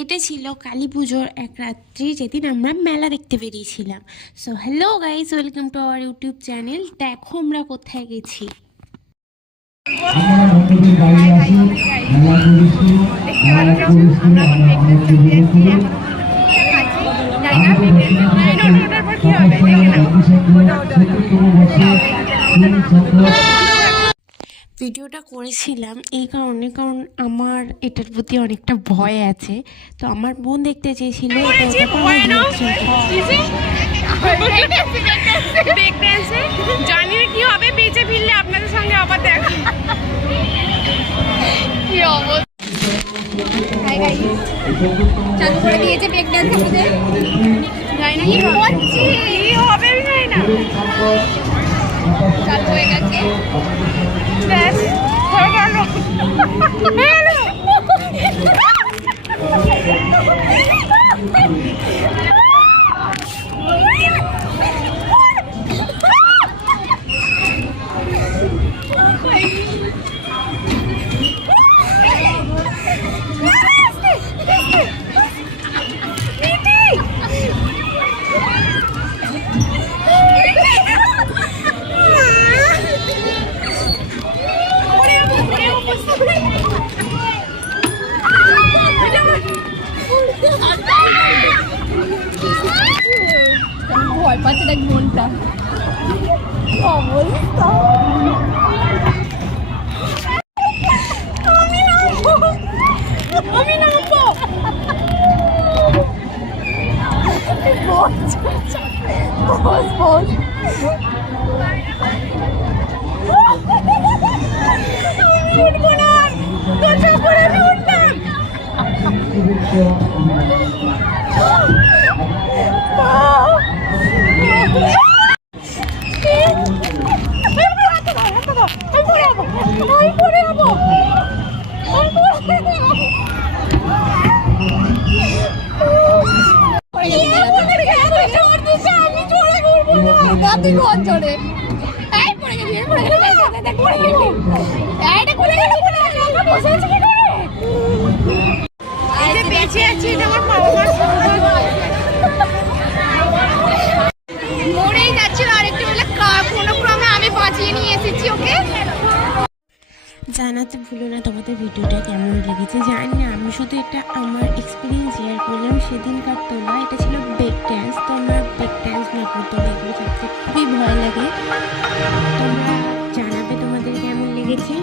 এটা ছিল কালী পুজোর এক রাত্রি যেদিন আমরা মেলা দেখতে বেরিয়েছিলাম। So hello guys, welcome to our YouTube channel. দেখো আমরা কোথায় গেছি। ভিডিওটা করেছিলাম এই কারণে, কারণ আমার এটার প্রতি অনেকটা ভয় আছে। তো আমার বোন দেখতে চেয়েছিল জানি না কি হবে, বেঁচে ফিরলে আপনাদের সঙ্গে আবার দেখা। কি অবস্থা, চালু করে দিয়েছে ব্রেক ড্যান্স আমাদের। জানি না কি হচ্ছে, কি হবে জানি না। চালু হয়ে গেছে, ব্যাস হয়ে গেল। ভয় পাচ্ছে দেখ মনটা, অবস্থা। আমি নামবো বস বস। উঠবো না, তোর করে আমি উঠলাম। বেঁচে আছি, এটা আমার বাবা মার মরেই যাচ্ছিল। আরেকটু বেলা কোনো ক্রমে আমি বাঁচিয়ে নিয়ে এসেছি ওকে। জানাতে ভুলো না তোমাদের ভিডিওটা কেমন লেগেছে। জানি না, আমি শুধু এটা আমার এক্সপিরিয়েন্স শেয়ার করলাম সেদিনকার তোলা। এটা ছিল ব্রেক ড্যান্স। তো আমার ব্রেক ড্যান্স ভিডিওটা এগুলো থাকতে খুবই ভয় লাগে। তোমরা জানাবে তোমাদের কেমন লেগেছে।